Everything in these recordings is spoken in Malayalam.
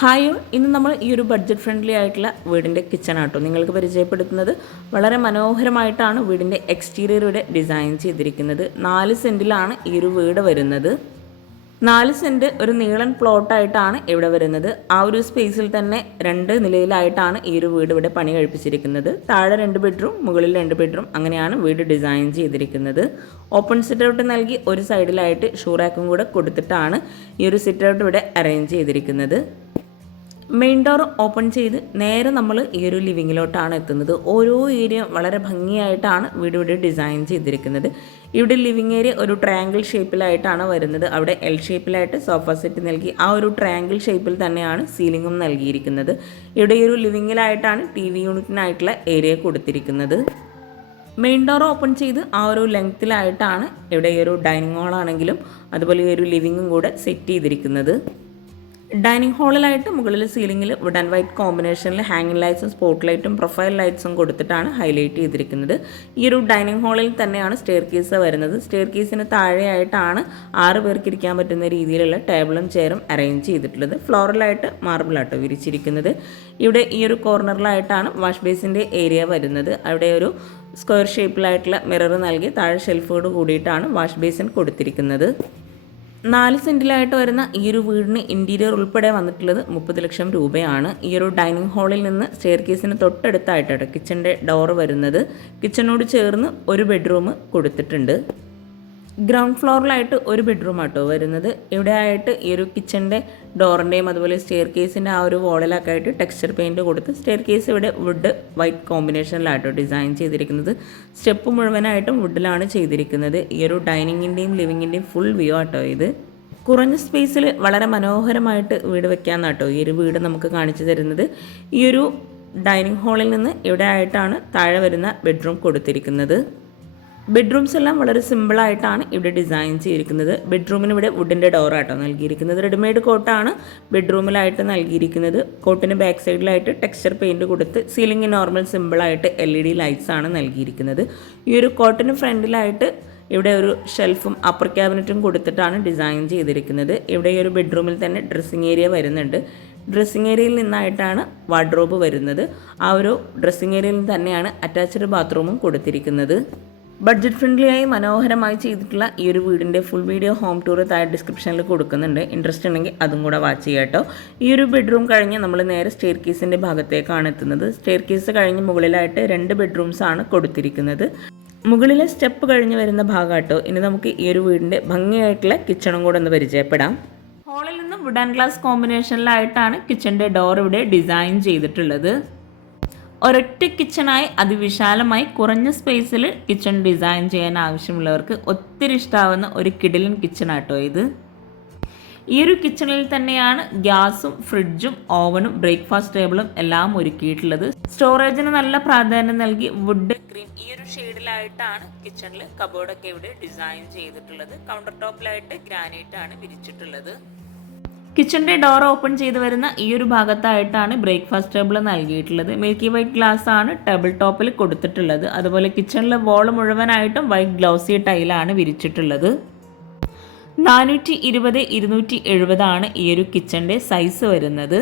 ഹായ്, ഇന്ന് നമ്മൾ ഈ ഒരു ബഡ്ജറ്റ് ഫ്രണ്ട്ലി ആയിട്ടുള്ള വീടിൻ്റെ കിച്ചൺ ആട്ടോ നിങ്ങൾക്ക് പരിചയപ്പെടുത്തുന്നത്. വളരെ മനോഹരമായിട്ടാണ് വീടിൻ്റെ എക്സ്റ്റീരിയർ ഇവിടെ ഡിസൈൻ ചെയ്തിരിക്കുന്നത്. 4 സെൻറ്റിലാണ് ഈ ഒരു വീട് വരുന്നത്. 4 സെൻറ്റ് ഒരു നീളൻ പ്ലോട്ടായിട്ടാണ് ഇവിടെ വരുന്നത്. ആ ഒരു സ്പേസിൽ തന്നെ 2 നിലയിലായിട്ടാണ് ഈ ഒരു വീട് ഇവിടെ പണി കഴിപ്പിച്ചിരിക്കുന്നത്. താഴെ 2 ബെഡ്റൂം, മുകളിൽ 2 ബെഡ്റൂം, അങ്ങനെയാണ് വീട് ഡിസൈൻ ചെയ്തിരിക്കുന്നത്. ഓപ്പൺ സിറ്റ് ഔട്ട് നൽകി ഒരു സൈഡിലായിട്ട് ഷൂ റാക്കും കൂടെ കൊടുത്തിട്ടാണ് ഈ ഒരു സിറ്റ് ഔട്ട് ഇവിടെ അറേഞ്ച് ചെയ്തിരിക്കുന്നത്. മെയിൻ ഡോർ ഓപ്പൺ ചെയ്ത് നേരെ നമ്മൾ ഈ ഒരു ലിവിങ്ങിലോട്ടാണ് എത്തുന്നത്. ഓരോ ഏരിയ വളരെ ഭംഗിയായിട്ടാണ് വീട് ഇവിടെ ഡിസൈൻ ചെയ്തിരിക്കുന്നത്. ഇവിടെ ലിവിങ് ഏരിയ ഒരു ട്രയാങ്കിൾ ഷേപ്പിലായിട്ടാണ് വരുന്നത്. അവിടെ എൽ ഷേപ്പിലായിട്ട് സോഫ സെറ്റ് നൽകി ആ ഒരു ട്രയാങ്കിൾ ഷേപ്പിൽ തന്നെയാണ് സീലിങ്ങും നൽകിയിരിക്കുന്നത്. ഇവിടെ ഈ ഒരു ലിവിങ്ങിലായിട്ടാണ് TV യൂണിറ്റിനായിട്ടുള്ള ഏരിയ കൊടുത്തിരിക്കുന്നത്. മെയിൻ ഡോർ ഓപ്പൺ ചെയ്ത് ആ ഒരു ലെങ്ത്തിലായിട്ടാണ് ഇവിടെ ഈ ഒരു ഡൈനിങ് ഹാളാണെങ്കിലും അതുപോലെ ഈ ഒരു ലിവിങ്ങും കൂടെ സെറ്റ് ചെയ്തിരിക്കുന്നത്. ഡൈനിങ് ഹാളിലായിട്ട് മുകളിൽ സീലിങ്ങിൽ വുഡ് ആൻഡ് വൈറ്റ് കോമ്പിനേഷനിൽ ഹാങ്ങിങ് ലൈറ്റ്സും സ്പോട്ട് ലൈറ്റും പ്രൊഫൈൽ ലൈറ്റ്സും കൊടുത്തിട്ടാണ് ഹൈലൈറ്റ് ചെയ്തിരിക്കുന്നത്. ഈ ഒരു ഡൈനിങ് ഹാളിൽ തന്നെയാണ് സ്റ്റെയർ കേസ് വരുന്നത്. സ്റ്റെയർ കേസിന് താഴെയായിട്ടാണ് 6 പേർക്ക് ഇരിക്കാൻ പറ്റുന്ന രീതിയിലുള്ള ടേബിളും ചെയറും അറേഞ്ച് ചെയ്തിട്ടുള്ളത്. ഫ്ലോറലായിട്ട് മാർബിളാട്ടോ വിരിച്ചിരിക്കുന്നത്. ഇവിടെ ഈ ഒരു കോർണറിലായിട്ടാണ് വാഷ് ബേസിൻ്റെ ഏരിയ വരുന്നത്. അവിടെ ഒരു സ്ക്വയർ ഷേപ്പിലായിട്ടുള്ള മിറർ നൽകി താഴെ ഷെൽഫോട് കൂടിയിട്ടാണ് വാഷ് ബേസിൻ കൊടുത്തിരിക്കുന്നത്. 4 സെൻറ്റിലായിട്ട് വരുന്ന ഈ ഒരു വീടിന് ഇൻറ്റീരിയർ ഉൾപ്പെടെ വന്നിട്ടുള്ളത് 30 ലക്ഷം രൂപയാണ്. ഈ ഒരു ഡൈനിങ് ഹാളിൽ നിന്ന് സ്റ്റെയർ കേസിന് തൊട്ടടുത്തായിട്ടാണ് കിച്ചൻ്റെ ഡോറ് വരുന്നത്. കിച്ചനോട് ചേർന്ന് ഒരു ബെഡ്റൂം കൊടുത്തിട്ടുണ്ട്. ഗ്രൗണ്ട് ഫ്ലോറിലായിട്ട് ഒരു ബെഡ്റൂം ആട്ടോ വരുന്നത്. ഇവിടെ ആയിട്ട് ഈ ഒരു കിച്ചൻ്റെ ഡോറിൻ്റെയും അതുപോലെ സ്റ്റെയർ കേസിൻ്റെ ആ ഒരു വോളിലൊക്കെ ആയിട്ട് ടെക്സ്ചർ പെയിൻറ്റ് കൊടുത്ത് സ്റ്റെയർ കേസ് ഇവിടെ വുഡ് വൈറ്റ് കോമ്പിനേഷനിലായിട്ടോ ഡിസൈൻ ചെയ്തിരിക്കുന്നത്. സ്റ്റെപ്പ് മുഴുവനായിട്ടും വുഡിലാണ് ചെയ്തിരിക്കുന്നത്. ഈ ഒരു ഡൈനിങ്ങിൻ്റെയും ലിവിങ്ങിൻ്റെയും ഫുൾ വ്യൂ ആട്ടോ ഇത്. കുറഞ്ഞ സ്പേസിൽ വളരെ മനോഹരമായിട്ട് വീട് വെക്കാമെന്നാട്ടോ ഈ ഒരു വീട് നമുക്ക് കാണിച്ചു തരുന്നത്. ഈ ഒരു ഡൈനിങ് ഹാളിൽ നിന്ന് ഇവിടെ ആയിട്ടാണ് താഴെ വരുന്ന ബെഡ്റൂം കൊടുത്തിരിക്കുന്നത്. ബെഡ്റൂംസ് എല്ലാം വളരെ സിമ്പിളായിട്ടാണ് ഇവിടെ ഡിസൈൻ ചെയ്തിരിക്കുന്നത്. ബെഡ്റൂമിന് ഇവിടെ വുഡിൻ്റെ ഡോറാട്ടോ നൽകിയിരിക്കുന്നത്. റെഡിമെയ്ഡ് കോട്ടാണ് ബെഡ്റൂമിലായിട്ട് നൽകിയിരിക്കുന്നത്. കോട്ടിന് ബാക്ക് സൈഡിലായിട്ട് ടെക്സ്ചർ പെയിൻറ്റ് കൊടുത്ത് സീലിംഗ് നോർമൽ സിമ്പിളായിട്ട് LED ലൈറ്റ്സ് ആണ് നൽകിയിരിക്കുന്നത്. ഈ ഒരു കോട്ടിന് ഫ്രണ്ടിലായിട്ട് ഇവിടെ ഒരു ഷെൽഫും അപ്പർ ക്യാബിനറ്റും കൊടുത്തിട്ടാണ് ഡിസൈൻ ചെയ്തിരിക്കുന്നത്. ഇവിടെ ഈ ഒരു ബെഡ്റൂമിൽ തന്നെ ഡ്രസ്സിങ് ഏരിയ വരുന്നുണ്ട്. ഡ്രസ്സിങ് ഏരിയയിൽ നിന്നായിട്ടാണ് വാർഡ്രോബ് വരുന്നത്. ആ ഒരു ഡ്രസ്സിങ് ഏരിയയിൽ തന്നെയാണ് അറ്റാച്ച്ഡ് ബാത്റൂമും കൊടുത്തിരിക്കുന്നത്. ബഡ്ജറ്റ് ഫ്രണ്ട്ലി ആയി മനോഹരമായി ചെയ്തിട്ടുള്ള ഈ ഒരു വീടിൻ്റെ ഫുൾ വീഡിയോ ഹോം ടൂർ താഴെ ഡിസ്ക്രിപ്ഷനിൽ കൊടുക്കുന്നുണ്ട്. ഇൻട്രസ്റ്റ് ഉണ്ടെങ്കിൽ അതും കൂടെ വാച്ച് ചെയ്യാം കേട്ടോ. ഈ ഒരു ബെഡ്റൂം കഴിഞ്ഞ് നമ്മൾ നേരെ സ്റ്റെയർ കേസിൻ്റെ ഭാഗത്തേക്കാണ് എത്തുന്നത്. സ്റ്റെയർ കേസ് കഴിഞ്ഞ് മുകളിലായിട്ട് 2 ബെഡ്റൂംസ് ആണ് കൊടുത്തിരിക്കുന്നത്. മുകളിലെ സ്റ്റെപ്പ് കഴിഞ്ഞ് വരുന്ന ഭാഗമാട്ടോ. ഇനി നമുക്ക് ഈ ഒരു വീടിൻ്റെ ഭംഗിയായിട്ടുള്ള കിച്ചണും കൂടെ ഒന്ന് പരിചയപ്പെടാം. ഹാളിൽ നിന്ന് വുഡ് ആൻഡ് ഗ്ലാസ് കോമ്പിനേഷനിലായിട്ടാണ് കിച്ചൻ്റെ ഡോർ ഇവിടെ ഡിസൈൻ ചെയ്തിട്ടുള്ളത്. ഒരൊറ്റ കിച്ചണായി അതിവിശാലമായി കുറഞ്ഞ സ്പേസിൽ കിച്ചൺ ഡിസൈൻ ചെയ്യാൻ ആവശ്യമുള്ളവർക്ക് ഒത്തിരി ഇഷ്ടമാവുന്ന ഒരു കിടിലൻ കിച്ചണാട്ടോ ഇത്. ഈ ഒരു കിച്ചണിൽ തന്നെയാണ് ഗ്യാസും ഫ്രിഡ്ജും ഓവനും ബ്രേക്ക്ഫാസ്റ്റ് ടേബിളും എല്ലാം ഒരുക്കിയിട്ടുള്ളത്. സ്റ്റോറേജിന് നല്ല പ്രാധാന്യം നൽകി വുഡ് ക്രീം ഈ ഒരു ഷെയ്ഡിലായിട്ടാണ് കിച്ചണിൽ കബോർഡൊക്കെ ഇവിടെ ഡിസൈൻ ചെയ്തിട്ടുള്ളത്. കൗണ്ടർ ടോപ്പിലായിട്ട് ഗ്രാനൈറ്റ് ആണ് വിരിച്ചിട്ടുള്ളത്. കിച്ചൻ്റെ ഡോർ ഓപ്പൺ ചെയ്ത് വരുന്ന ഈ ഒരു ഭാഗത്തായിട്ടാണ് ബ്രേക്ക്ഫാസ്റ്റ് ടേബിൾ നൽകിയിട്ടുള്ളത്. മിൽക്കി വൈറ്റ് ഗ്ലാസ് ആണ് ടേബിൾ ടോപ്പിൽ കൊടുത്തിട്ടുള്ളത്. അതുപോലെ കിച്ചണിലെ വോൾ മുഴുവനായിട്ടും വൈറ്റ് ഗ്ലൗസി ടൈലാണ് വിരിച്ചിട്ടുള്ളത്. 420x270 ആണ് ഈ ഒരു കിച്ചൻ്റെ സൈസ് വരുന്നത്.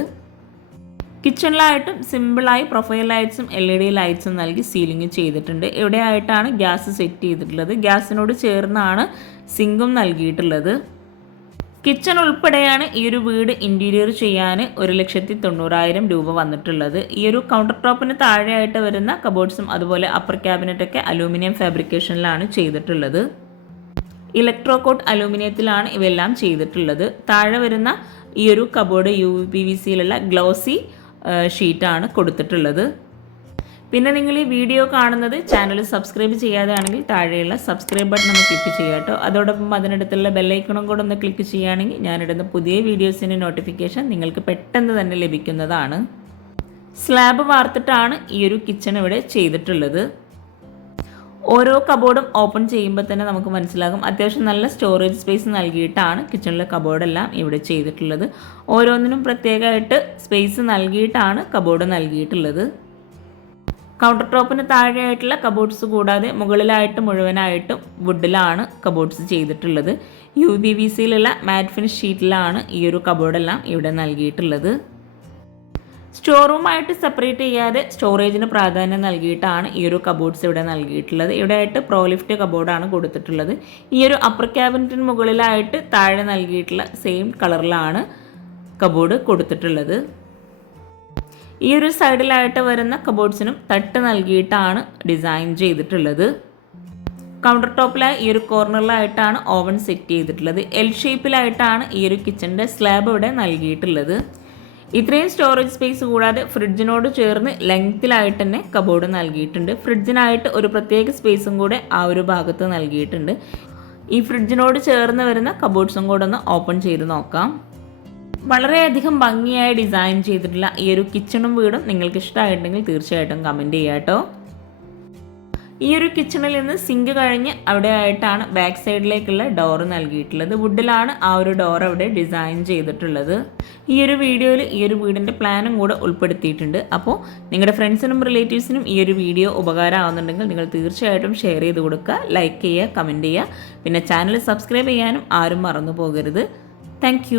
കിച്ചണിലായിട്ടും സിമ്പിളായി പ്രൊഫൈൽ ലൈറ്റ്സും LED ലൈറ്റ്സും നൽകി സീലിംഗ് ചെയ്തിട്ടുണ്ട്. ഇവിടെ ആയിട്ടാണ് ഗ്യാസ് സെറ്റ് ചെയ്തിട്ടുള്ളത്. ഗ്യാസിനോട് ചേർന്നാണ് സിങ്കും നൽകിയിട്ടുള്ളത്. കിച്ചൺ ഉൾപ്പെടെയാണ് ഈ ഒരു വീട് ഇൻറ്റീരിയർ ചെയ്യാൻ 1,90,000 രൂപ വന്നിട്ടുള്ളത്. ഈ ഒരു കൗണ്ടർ ടോപ്പിന് താഴെയായിട്ട് വരുന്ന കബോർഡ്സും അതുപോലെ അപ്പർ ക്യാബിനറ്റൊക്കെ അലൂമിനിയം ഫാബ്രിക്കേഷനിലാണ് ചെയ്തിട്ടുള്ളത്. ഇലക്ട്രോ കോട്ട് അലൂമിനിയത്തിലാണ് ഇവയെല്ലാം ചെയ്തിട്ടുള്ളത്. താഴെ വരുന്ന ഈ ഒരു കബോർഡ് UPVCയിലുള്ള ഗ്ലോസി ഷീറ്റാണ് കൊടുത്തിട്ടുള്ളത്. പിന്നെ നിങ്ങൾ ഈ വീഡിയോ കാണുന്നത് ചാനൽ സബ്സ്ക്രൈബ് ചെയ്യാതെ ആണെങ്കിൽ താഴെയുള്ള സബ്സ്ക്രൈബ് ബട്ടൺ ഒന്ന് ക്ലിക്ക് ചെയ്യുക കേട്ടോ. അതോടൊപ്പം അതിനടുത്തുള്ള ബെല്ലൈക്കണും കൂടെ ഒന്ന് ക്ലിക്ക് ചെയ്യുകയാണെങ്കിൽ ഞാനിടുന്ന പുതിയ വീഡിയോസിൻ്റെ നോട്ടിഫിക്കേഷൻ നിങ്ങൾക്ക് പെട്ടെന്ന് തന്നെ ലഭിക്കുന്നതാണ്. സ്ലാബ് വാർത്തിട്ടാണ് ഈ ഒരു കിച്ചൺ ഇവിടെ ചെയ്തിട്ടുള്ളത്. ഓരോ കബോർഡും ഓപ്പൺ ചെയ്യുമ്പോൾ തന്നെ നമുക്ക് മനസ്സിലാകും അത്യാവശ്യം നല്ല സ്റ്റോറേജ് സ്പേസ് നൽകിയിട്ടാണ് കിച്ചണിലെ കബോർഡെല്ലാം ഇവിടെ ചെയ്തിട്ടുള്ളത്. ഓരോന്നിനും പ്രത്യേകമായിട്ട് സ്പേസ് നൽകിയിട്ടാണ് കബോർഡ് നൽകിയിട്ടുള്ളത്. കൗണ്ടർ ടോപ്പിന് താഴെയായിട്ടുള്ള കബോർഡ്സ് കൂടാതെ മുകളിലായിട്ട് മുഴുവനായിട്ടും വുഡിലാണ് കബോർഡ്സ് ചെയ്തിട്ടുള്ളത്. UPVCയിലുള്ള മാറ്റ് ഫിനിഷ് ഷീറ്റിലാണ് ഈ ഒരു കബോർഡെല്ലാം ഇവിടെ നൽകിയിട്ടുള്ളത്. സ്റ്റോർ റൂമായിട്ട് സെപ്പറേറ്റ് ചെയ്യാതെ സ്റ്റോറേജിന് പ്രാധാന്യം നൽകിയിട്ടാണ് ഈ ഒരു കബോർഡ്സ് ഇവിടെ നൽകിയിട്ടുള്ളത്. ഇവിടെ ആയിട്ട് പ്രോലിഫ്റ്റ് കബോർഡാണ് കൊടുത്തിട്ടുള്ളത്. ഈ ഒരു അപ്പർ ക്യാബിനറ്റിന് മുകളിലായിട്ട് താഴെ നൽകിയിട്ടുള്ള സെയിം കളറിലാണ് കബോർഡ് കൊടുത്തിട്ടുള്ളത്. ഈ ഒരു സൈഡിലായിട്ട് വരുന്ന കബോർഡ്സിനും തട്ട് നൽകിയിട്ടാണ് ഡിസൈൻ ചെയ്തിട്ടുള്ളത്. കൗണ്ടർ ടോപ്പിലായി ഈ ഒരു കോർണറിലായിട്ടാണ് ഓവൻ സെറ്റ് ചെയ്തിട്ടുള്ളത്. ഷേപ്പിലായിട്ടാണ് ഈ ഒരു കിച്ചണിൻ്റെ സ്ലാബ് ഇവിടെ നൽകിയിട്ടുള്ളത്. ഇത്രയും സ്റ്റോറേജ് സ്പേസ് കൂടാതെ ഫ്രിഡ്ജിനോട് ചേർന്ന് ലെങ്ത്തിലായിട്ട് തന്നെ കബോർഡ് നൽകിയിട്ടുണ്ട്. ഫ്രിഡ്ജിനായിട്ട് ഒരു പ്രത്യേക സ്പേസും കൂടെ ആ ഒരു ഭാഗത്ത് നൽകിയിട്ടുണ്ട്. ഈ ഫ്രിഡ്ജിനോട് ചേർന്ന് വരുന്ന കബോർഡ്സും കൂടെ ഒന്ന് ഓപ്പൺ ചെയ്ത് നോക്കാം. വളരെയധികം ഭംഗിയായി ഡിസൈൻ ചെയ്തിട്ടുള്ള ഈ ഒരു കിച്ചണും വീടും നിങ്ങൾക്ക് ഇഷ്ടമായിട്ടുണ്ടെങ്കിൽ തീർച്ചയായിട്ടും കമൻറ്റ് ചെയ്യുക കേട്ടോ. ഈ ഒരു കിച്ചണിൽ നിന്ന് സിങ്ക് കഴിഞ്ഞ് അവിടെ ആയിട്ടാണ് ബാക്ക് സൈഡിലേക്കുള്ള ഡോറ് നൽകിയിട്ടുള്ളത്. വുഡിലാണ് ആ ഒരു ഡോർ അവിടെ ഡിസൈൻ ചെയ്തിട്ടുള്ളത്. ഈ ഒരു വീഡിയോയിൽ ഈ ഒരു വീടിൻ്റെ പ്ലാനും കൂടെ ഉൾപ്പെടുത്തിയിട്ടുണ്ട്. അപ്പോൾ നിങ്ങളുടെ ഫ്രണ്ട്സിനും റിലേറ്റീവ്സിനും ഈ ഒരു വീഡിയോ ഉപകാരമാകുന്നുണ്ടെങ്കിൽ നിങ്ങൾ തീർച്ചയായിട്ടും ഷെയർ ചെയ്ത് കൊടുക്കുക, ലൈക്ക് ചെയ്യുക, കമൻറ്റ് ചെയ്യുക. പിന്നെ ചാനൽ സബ്സ്ക്രൈബ് ചെയ്യാനും ആരും മറന്നു പോകരുത്. താങ്ക്